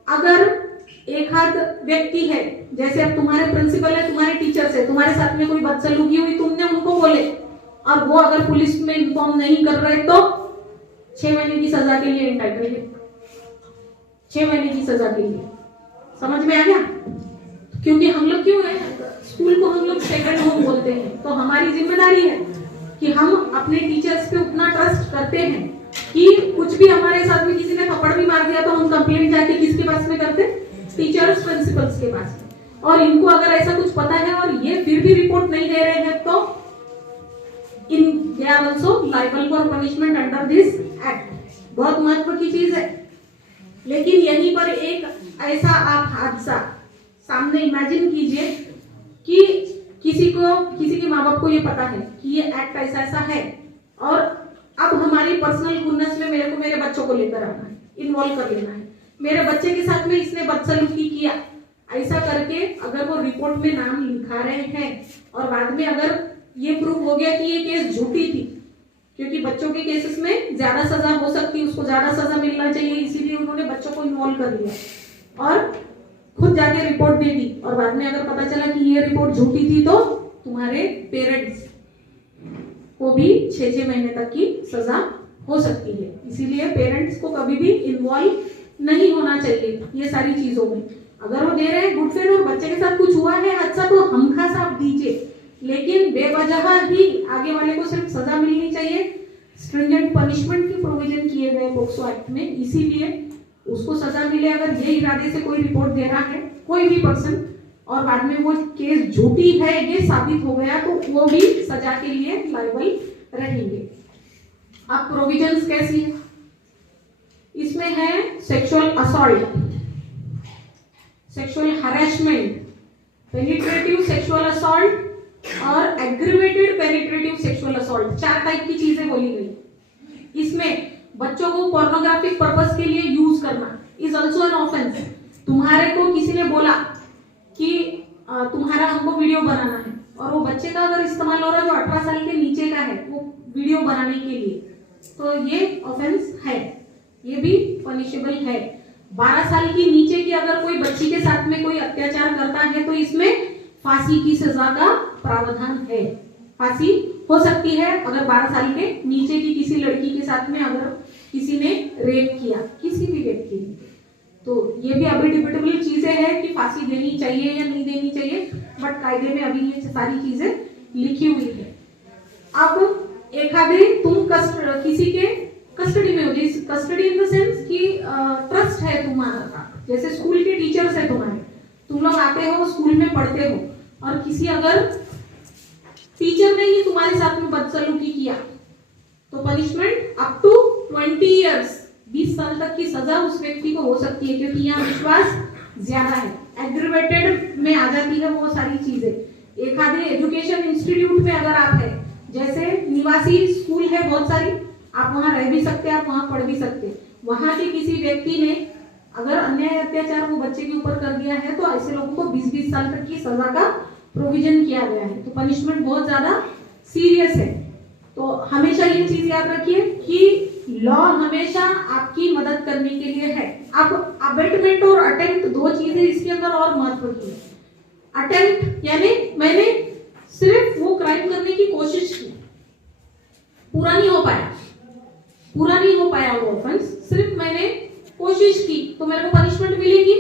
अगर एक आध व्यक्ति है, जैसे अब तुम्हारे प्रिंसिपल है, तुम्हारे टीचर्स है, तुम्हारे साथ में कोई बदसलूकी हुई, तुमने उनको बोले और वो अगर पुलिस में इन्फॉर्म नहीं कर रहे तो 6 महीने की सजा के लिए एंटाइटल है, 6 महीने की सजा के लिए। समझ में आ गया? क्योंकि हम लोग क्यों है, स्कूल को हम लोग सेकंड होम बोलते हैं, तो हमारी जिम्मेदारी है कि हम अपने टीचर्स पे उतना ट्रस्ट करते हैं कि कुछ भी हमारे साथ में किसी ने थप्पड़ भी मार दिया तो हम कंप्लेंट जाके किसके पास में करते? टीचर्स, प्रिंसिपल्स के पास में। और इनको अगर ऐसा कुछ पता है और ये फिर भी रिपोर्ट नहीं दे रहे हैं तो they are also liable for punishment under this act। बहुत महत्व की चीज है। लेकिन यहीं पर एक ऐसा आप हादसा सामने इमेजिन कीजिए कि किसी के माँ बाप को ये पता है कि ये एक्ट ऐसा ऐसा है, और अब हमारी पर्सनल खुन्नस में मेरे को मेरे बच्चों को लेकर आना है, इन्वॉल्व कर लेना है, मेरे बच्चे के साथ में इसने बदसलूकी किया, ऐसा करके अगर वो रिपोर्ट में नाम लिखा रहे हैं और बाद में अगर ये प्रूव हो गया कि ये केस झूठी थी, क्योंकि बच्चों के केसेस में ज्यादा सजा हो सकती है, उसको ज्यादा सजा मिलना चाहिए, इसीलिए उन्होंने बच्चों को इन्वॉल्व कर लिया और खुद जाके रिपोर्ट दे दी, और बाद में अगर पता चला कि ये रिपोर्ट झूठी थी तो तुम्हारे पेरेंट्स को भी 6 महीने तक की सजा हो सकती है। इसीलिए पेरेंट्स को कभी भी इन्वॉल्व नहीं होना चाहिए ये सारी चीजों में। अगर वो दे रहे हैं गुड फेथ और बच्चे के साथ कुछ हुआ है हादसा तो हमखास आप दीजिए, लेकिन बेवजह ही आगे वाले को सिर्फ सजा मिलनी चाहिए। स्ट्रिंजेंट पनिशमेंट की प्रोविजन किए गए पोक्सो एक्ट में, इसीलिए उसको सजा मिले। अगर ये इरादे से कोई रिपोर्ट दे रहा है कोई भी पर्सन और बाद में वो केस झूठी है ये साबित हो गया तो वो भी सजा के लिए लायबल रहेंगे। अब प्रोविजंस कैसी है? इसमें है sexual assault, sexual harassment, penetrative sexual assault और aggravated penetrative sexual assault, 4 type की चीजें बोली गई। इसमें बच्चों को पोर्नोग्राफिक पर्पस के लिए यूज करना इज ऑल्सो एन ऑफेंस। तुम्हारे को किसी ने बोला कि तुम्हारा हमको वीडियो बनाना है और वो बच्चे का अगर इस्तेमाल हो रहा है जो 18 साल के नीचे का है वो वीडियो बनाने के लिए, तो ये ऑफेंस है, ये भी पनिशेबल है। 12 साल की नीचे की अगर कोई बच्ची के साथ में कोई अत्याचार करता है तो इसमें फांसी की सजा का प्रावधान है। फांसी हो सकती है अगर 12 साल के नीचे की किसी लड़की के साथ में अगर किसी ने रेप किया, किसी भी व्यक्ति ने, तो ये भी अभी डिबेटेबल चीजें हैं कि फांसी देनी चाहिए या नहीं देनी चाहिए, बट कायदे में अभी ये सारी चीजें लिखी हुई है। अब एक आधे तुम किसी के कस्टडी में हो, कस्टडी इन द सेंस कि ट्रस्ट है तुम्हारा, जैसे स्कूल के टीचर्स है तुम्हारे, तुम लोग आते हो स्कूल में पढ़ते हो और किसी अगर टीचर ने ही तुम्हारे साथ में बदसलूकी किया तो पनिशमेंट अप टू 20 इयर्स, 20 साल तक की सजा उस व्यक्ति को हो सकती है, क्योंकि यहाँ विश्वास ज्यादा है। एग्रीवेटेड में आ जाती है वो सारी चीजें। एक आधे एजुकेशन इंस्टीट्यूट में अगर आप है, जैसे निवासी स्कूल है बहुत सारी, आप वहां रह भी सकते हैं, आप वहां पढ़ भी सकते हैं, वहां के किसी व्यक्ति ने अगर अन्याय अत्याचार वो बच्चे के ऊपर कर दिया है तो ऐसे लोगों को 20-20 साल तक की सजा का प्रोविजन किया गया है। तो पनिशमेंट बहुत ज्यादा सीरियस है। तो हमेशा ये चीज याद रखिए कि लॉ हमेशा आपकी मदद करने के लिए है। अब अबेटमेंट और अटेम्प्ट 2 चीजें इसके अंदर और महत्व की है। अटेम्प्ट यानी मैंने सिर्फ वो क्राइम करने की कोशिश की, पूरा नहीं हो पाया वो ऑफेंस, सिर्फ मैंने कोशिश की तो मेरे को पनिशमेंट मिलेगी।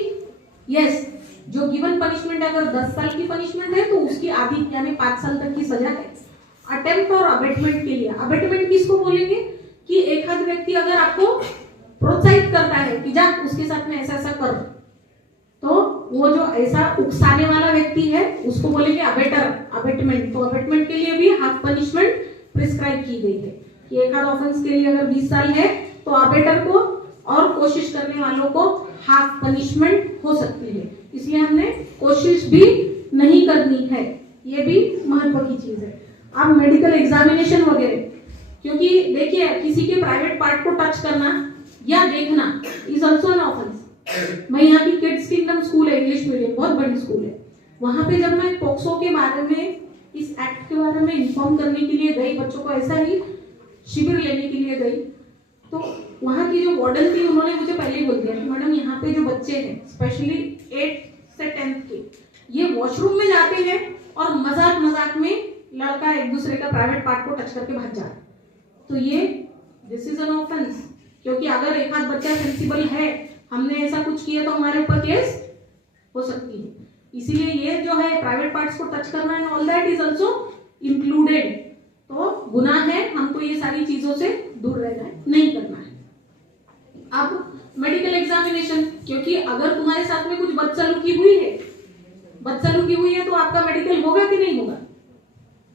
यस, जो गिवन पनिशमेंट अगर 10 साल की पनिशमेंट है तो उसकी आधी यानी 5 साल तक की सजा है। अटेम्प्ट और अबेटमेंट के लिए। अबेटमेंट किसको बोलेंगे कि एक आध व्यक्ति अगर आपको प्रोत्साहित करता है कि जा उसके साथ में ऐसा ऐसा कर, तो वो जो ऐसा उकसाने वाला व्यक्ति है उसको बोलेंगे अबेटर, अबेटमेंट। तो अबेटमेंट के लिए भी हाफ पनिशमेंट प्रिस्क्राइब की गई है कि एक आध ऑफेंस के लिए अगर 20 साल है तो अबेटर को और कोशिश करने वालों को हाफ पनिशमेंट हो सकती है। इसलिए हमने कोशिश भी नहीं करनी है, ये भी महत्व की चीज है। अब मेडिकल एग्जामिनेशन वगैरह, क्योंकि देखिए किसी के प्राइवेट पार्ट को टच करना या देखना इज ऑल्सो एन ऑफेंस। मैं यहाँ की किड्स किंगडम स्कूल है, इंग्लिश मीडियम, बहुत बड़ी स्कूल है, वहां पे जब मैं पोक्सो के बारे में, इस एक्ट के बारे में इन्फॉर्म करने के लिए गई, बच्चों को ऐसा ही शिविर लेने के लिए गई, तो वहां की जो वार्डन थी उन्होंने मुझे पहले ही बोल दिया कि मैडम यहाँ पे जो बच्चे हैं स्पेशली 8th से 10th के, ये वॉशरूम में जाते हैं और मजाक मजाक में लड़का एक दूसरे का प्राइवेट पार्ट को टच करके भाग जा रहा है, तो ये दिस इज एन ऑफेंस। क्योंकि अगर एक आध बच्चा सेंसिबल है, हमने ऐसा कुछ किया तो हमारे ऊपर केस हो सकती है। इसीलिए ये जो है प्राइवेट पार्ट्स को टच करना and all that is also included, तो गुनाह है, हमको ये सारी चीजों से दूर रहना है, नहीं करना है। अब मेडिकल एग्जामिनेशन, क्योंकि अगर तुम्हारे साथ में कुछ बदसलूकी हुई है तो आपका मेडिकल होगा कि नहीं होगा?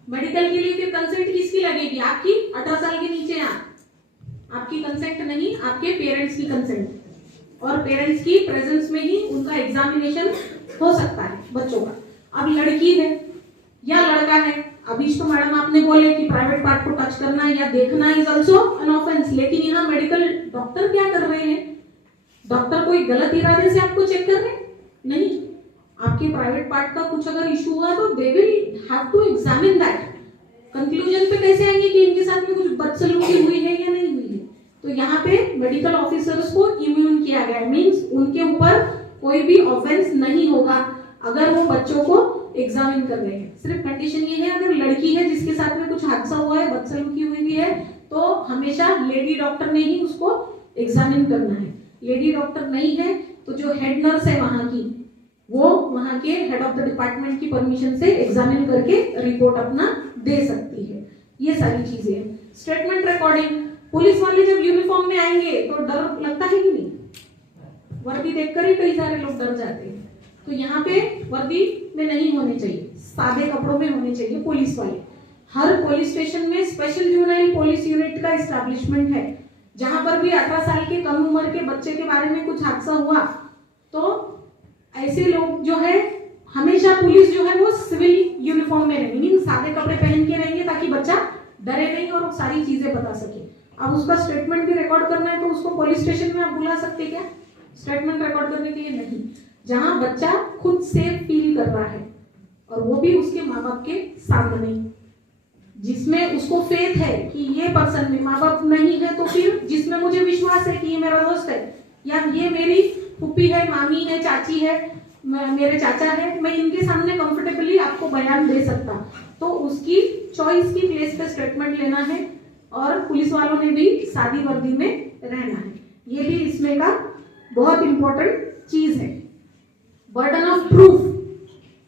मेडिकल के लिए फिर कंसेंट किसकी लगेगी? आपकी। 18 साल के नीचे आपकी कंसेंट नहीं, आपके पेरेंट्स की कंसेंट, और पेरेंट्स की प्रेजेंस में ही उनका एग्जामिनेशन हो सकता है बच्चों का। अब लड़की है या लड़का है, अभी तो मैडम आपने बोले कि प्राइवेट पार्ट को टच करना या देखना इज ऑल्सो एन ऑफेंस, लेकिन यहाँ मेडिकल डॉक्टर क्या कर रहे हैं? डॉक्टर कोई गलत इरादे से आपको चेक कर रहे हैं? नहीं, आपके प्राइवेट पार्ट का कुछ अगर इशू हुआ तो they will have to examine that. Conclusion पे कैसे आएंगे कि इनके साथ में कुछ बदसलूकी हुई है या नहीं हुई है? तो यहाँ पे मेडिकल ऑफिसर्स को इम्यून किया गया है, मींस उनके ऊपर कोई भी ऑफेंस नहीं होगा अगर वो बच्चों को एग्जामिन कर रहे हैं। सिर्फ कंडीशन ये है अगर लड़की है जिसके साथ में कुछ हादसा हुआ है, बदसलूकी हुई है, तो हमेशा लेडी डॉक्टर ने ही उसको एग्जामिन करना है। लेडी डॉक्टर नहीं है तो जो हेड नर्स है वहां की, वो वहां के हेड ऑफ द डिपार्टमेंट की परमिशन से एग्जामिन करके रिपोर्ट अपना दे सकती है। ये सारी चीजें हैं। स्टेटमेंट रिकॉर्डिंग, पुलिस वाले जब यूनिफॉर्म में आएंगे तो डर लगता है कि नहीं? वर्दी देखकर ही कई सारे लोग डर जाते हैं, तो यहाँ पे वर्दी में नहीं होने चाहिए, सादे कपड़ों में होने चाहिए पुलिस वाले। हर पुलिस स्टेशन में स्पेशल जुवेनाइल पुलिस यूनिट का एस्टैब्लिशमेंट है, जहां पर भी 18 साल के कम उम्र के बच्चे के बारे में कुछ हादसा हुआ तो ऐसे लोग जो है, हमेशा पुलिस जो है वो सिविल यूनिफॉर्म में रहेंगे, मीन सादे कपड़े पहन के रहेंगे ताकि बच्चा डरे नहीं और सारी चीजें बता सके। अब उसका स्टेटमेंट भी रिकॉर्ड करना है तो उसको पुलिस स्टेशन में आप बुला सकते क्या? स्टेटमेंट रिकॉर्ड करने के लिए नहीं, जहां बच्चा खुद सेफ फील कर रहा है और वो भी उसके माँ बाप के सामने, जिसमें उसको फेथ है कि ये पर्सन में माँ बाप नहीं है तो फिर जिसमें मुझे विश्वास है कि ये मेरा दोस्त है या ये मेरी फूफी है, मामी है, चाची है, मेरे चाचा है, मैं इनके सामने कंफर्टेबली आपको बयान दे सकता, तो उसकी चॉइस की प्लेस पे स्टेटमेंट लेना है। और पुलिस वालों ने भी सादी वर्दी में रहना है, ये भी इसमें का बहुत इंपॉर्टेंट चीज है। बर्डन ऑफ प्रूफ,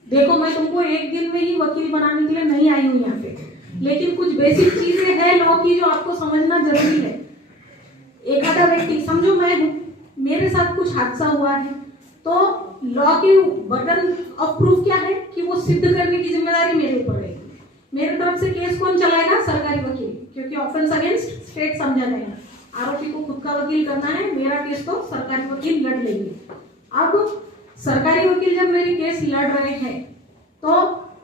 देखो मैं तुमको एक दिन में ही वकील बनाने के लिए नहीं आई हूं यहाँ पे, लेकिन कुछ बेसिक चीजें हैं लॉ की जो आपको समझना जरूरी है। एक आधा व्यक्ति, समझो मैं हूं, मेरे साथ कुछ हादसा हुआ है, तो लॉ की बर्डन ऑफ प्रूफ क्या है कि वो सिद्ध करने की जिम्मेदारी मेरे ऊपर रहेगी। मेरे तरफ से केस कौन चलाएगा? सरकारी वकील, क्योंकि ऑफेंस अगेंस्ट स्टेट समझा जाएगा। आरोपी को खुद का वकील करना है, मेरा केस तो सरकारी वकील लड़ लेंगे। अब सरकारी वकील जब मेरी केस लड़ रहे हैं तो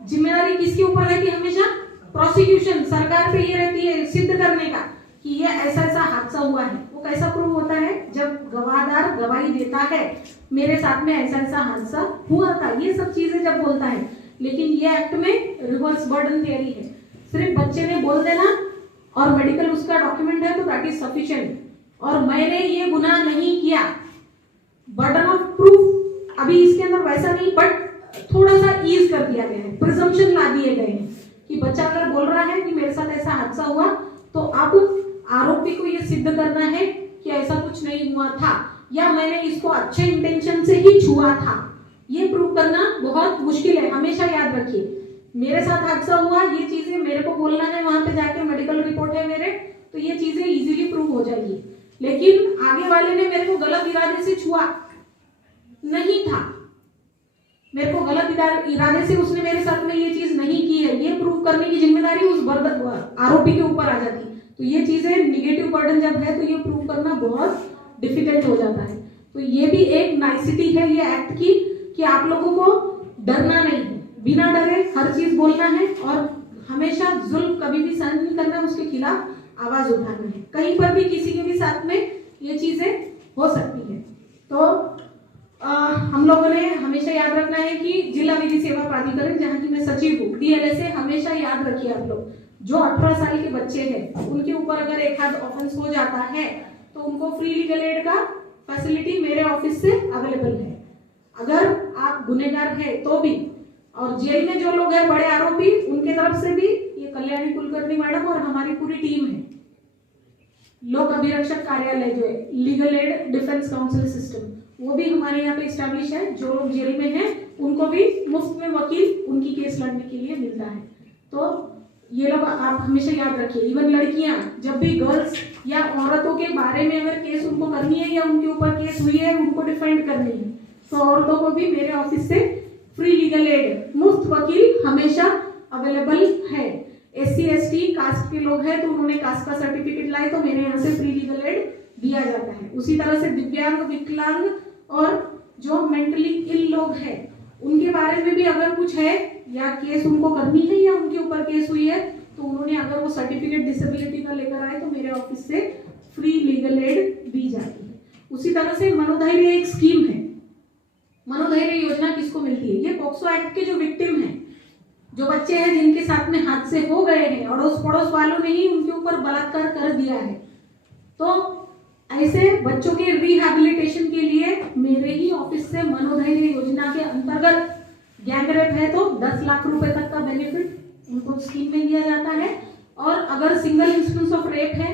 जिम्मेदारी किसके ऊपर रहती है? हमेशा प्रोसिक्यूशन, सरकार पे ये रहती है सिद्ध करने का कि ये ऐसा ऐसा हादसा हुआ है। वो कैसा प्रूव होता है? जब गवाहदार गवाही देता है मेरे साथ में ऐसा ऐसा हादसा हुआ था, ये सब चीजें जब बोलता है। लेकिन ये एक्ट में रिवर्स बर्डन थियरी है, सिर्फ बच्चे ने बोल देना और मेडिकल उसका डॉक्यूमेंट है तो दैट इज सफिशिएंट, और मैंने ये गुनाह नहीं किया। बर्डन ऑफ प्रूफ अभी इसके अंदर वैसा नहीं, बट थोड़ा सा ईज कर दिया गया है, प्रिजम्पशन ला दिए गए हैं कि बच्चा अगर बोल रहा है कि मेरे साथ ऐसा हादसा हुआ तो अब आरोपी को ये सिद्ध करना है कि ऐसा कुछ नहीं हुआ था या मैंने इसको अच्छे इंटेंशन से ही छुआ था। ये प्रूव करना बहुत मुश्किल है, हमेशा याद रखिए। मेरे साथ हादसा हुआ, ये चीजें मेरे को बोलना है, वहां पे जाके मेडिकल रिपोर्ट है मेरे, तो ये चीजें इजीली प्रूव हो जाएगी। लेकिन आगे वाले ने मेरे को गलत इरादे से छुआ नहीं था, मेरे को गलत इरादे से उसने मेरे साथ में ये चीज नहीं की है, ये प्रूव करने की जिम्मेदारी उस आरोपी के ऊपर आ जाती। तो ये चीजें निगेटिव बर्डन जब है तो ये प्रूव करना बहुत डिफिकल्ट हो जाता है। तो ये भी एक नाइसिटी है ये एक्ट की कि आप लोगों को डरना नहीं है, बिना डरे हर चीज बोलना है और हमेशा जुल्म कभी भी सहन नहीं करना, उसके खिलाफ आवाज उठाना है। कहीं पर भी किसी के भी साथ में ये चीजें हो सकती है। तो हम लोगों ने हमेशा याद रखना है कि जिला विधि सेवा प्राधिकरण, जहाँ की मैं सचिव हूँ, DLSA, हमेशा याद रखिए आप लोग, जो 18 साल के बच्चे हैं उनके ऊपर अगर एक आध ऑफेंस हो जाता है तो उनको फ्री लीगल एड का फैसिलिटी मेरे ऑफिस से अवेलेबल है। अगर आप गुनहगार है तो भी, और जेल में जो लोग हैं बड़े आरोपी, उनके तरफ से भी ये कल्याणी कुलकर्णी मैडम और हमारी पूरी टीम है। लोक अभिरक्षक कार्यालय जो है, legal aid defence council system, वो भी हमारे यहाँ पे स्टैब्लिश है। जो लोग जेल में हैं उनको भी मुफ्त में वकील उनकी केस लड़ने के लिए मिलता है। तो ये लोग आप हमेशा याद रखिए। इवन लड़कियां जब भी गर्ल्स या औरतों के बारे में अगर केस उनको करनी है या उनके ऊपर केस हुई है उनको डिफेंड करनी है, तो औरतों को भी मेरे ऑफिस से फ्री लीगल एड, मुफ्त वकील हमेशा अवेलेबल है। SC ST कास्ट के लोग हैं तो उन्होंने कास्ट का सर्टिफिकेट लाए तो मेरे यहाँ से फ्री लीगल एड दिया जाता है। उसी तरह से दिव्यांग, विकलांग और जो मेंटली इल लोग हैं उनके बारे में भी अगर कुछ है या केस उनको करनी है या उनके ऊपर केस हुई है तो उन्होंने अगर वो सर्टिफिकेट डिसेबिलिटी का लेकर आए तो मेरे ऑफिस से फ्री लीगल एड दी जाती है। उसी तरह से मनोधैर्य एक स्कीम है। मनोधैर्य योजना किसको मिलती है? ये पॉक्सो एक्ट के जो विक्टिम हैं, जो बच्चे हैं जिनके साथ में हादसे हो गए हैं, अड़ोस पड़ोस वालों ने ही उनके ऊपर बलात्कार कर दिया है, तो ऐसे बच्चों के रिहैबिलिटेशन के लिए मेरे ही ऑफिस से मनोधैर्य योजना के अंतर्गत गैंग रेप है तो 10 लाख रुपए तक का बेनिफिट उनको स्कीम में दिया जाता है। और अगर सिंगल इंस्टेंस ऑफ रेप है,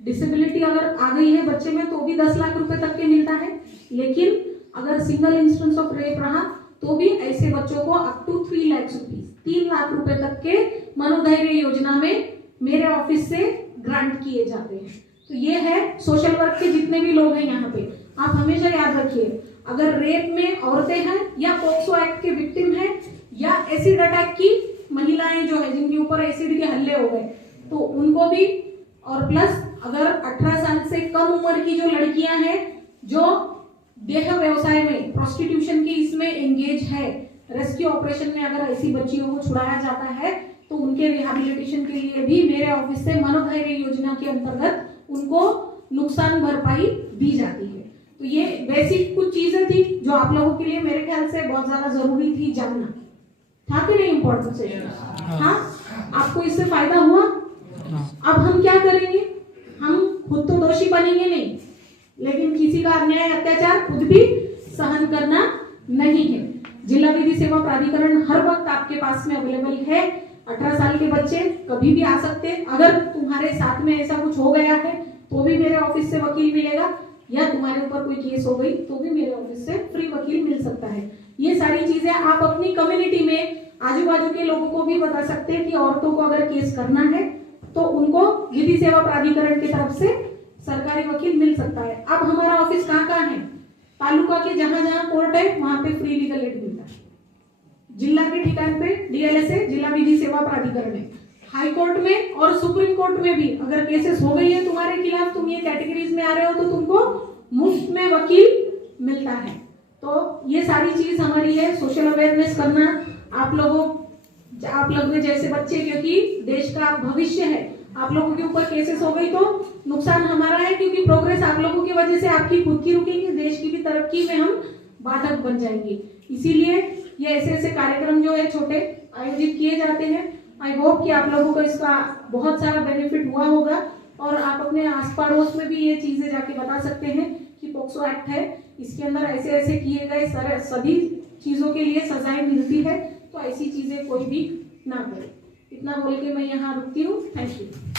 डिसेबिलिटी अगर आ गई है बच्चे में तो भी 10 लाख रुपए तक के मिलता है। लेकिन अगर सिंगल इंस्टेंस ऑफ रेप रहा तो भी ऐसे बच्चों को up to 3 lakh rupees, 3 lakh रुपए तक के मनोधैर्य योजना में मेरे ऑफिस से ग्रांट किए जाते हैं। तो ये है सोशल वर्क के जितने भी लोग हैं यहाँ पे, आप हमेशा याद रखिए, अगर रेप में औरतें हैं या पॉक्सो एक्ट के विक्टिम हैं या एसिड अटैक की महिलाएं जो है जिनके ऊपर एसिड के हल्ले हो गए तो उनको भी, और प्लस अगर 18 साल से कम उम्र की जो लड़कियां हैं जो देह व्यवसाय में, प्रोस्टिट्यूशन के इसमें एंगेज है, रेस्क्यू ऑपरेशन में अगर ऐसी बच्चियों को छुड़ाया जाता है तो उनके रिहैबिलिटेशन के लिए भी मेरे ऑफिस से मनोधैर्य योजना के अंतर्गत उनको नुकसान भरपाई दी जाती है। तो ये बेसिक कुछ चीजें थी जो आप लोगों के लिए मेरे ख्याल से बहुत ज्यादा जरूरी थी जानना, था कि नहीं? इम्पोर्टेंट सेशन, हाँ, आपको इससे फायदा हुआ? अब हम क्या करेंगे? हम खुद तो दोषी बनेंगे नहीं, लेकिन किसी का अन्याय अत्याचार खुद भी सहन करना नहीं है। जिला विधि सेवा प्राधिकरण हर वक्त आपके पास में अवेलेबल है। 18 साल के बच्चे कभी भी आ सकते हैं। अगर तुम्हारे साथ में ऐसा कुछ हो गया है तो भी मेरे ऑफिस से वकील मिलेगा, या तुम्हारे ऊपर कोई केस हो गई तो भी मेरे ऑफिस से फ्री वकील मिल सकता है। ये सारी चीजें आप अपनी कम्युनिटी में आजू बाजू के लोगों को भी बता सकते हैं कि औरतों को अगर केस करना है तो उनको विधि सेवा प्राधिकरण की तरफ से सरकारी वकील मिल सकता है। अब हमारा ऑफिस कहाँ है? तालुका के जहां जहां कोर्ट है वहां पे फ्री लीगल एड मिलता है। जिला के ठिकान पे DLSA, जिला विधि सेवा प्राधिकरण है। हाई कोर्ट में और सुप्रीम कोर्ट में भी अगर केसेस हो गई है तुम्हारे खिलाफ, तुम ये कैटेगरीज में आ रहे हो तो तुमको मुफ्त में वकील मिलता है। तो ये सारी चीज हमारी है, सोशल अवेयरनेस करना। आप लोग जैसे बच्चे, क्योंकि देश का भविष्य है, आप लोगों के ऊपर केसेस हो गई तो नुकसान हमारा है, क्योंकि प्रोग्रेस आप लोगों की वजह से आपकी खुद की रुकेगी, देश की भी तरक्की में हम बाधक बन जाएंगे। इसीलिए ये ऐसे कार्यक्रम जो है छोटे आयोजित किए जाते हैं। आई होप कि आप लोगों को इसका बहुत सारा बेनिफिट हुआ होगा और आप अपने आस पड़ोस में भी ये चीजें जाके बता सकते हैं कि पॉक्सो एक्ट है, इसके अंदर ऐसे ऐसे किए गए सभी चीजों के लिए सजाएं मिलती है, तो ऐसी चीजें कोई भी ना करे। इतना बोल के मैं यहाँ रुकती हूँ। Thank you.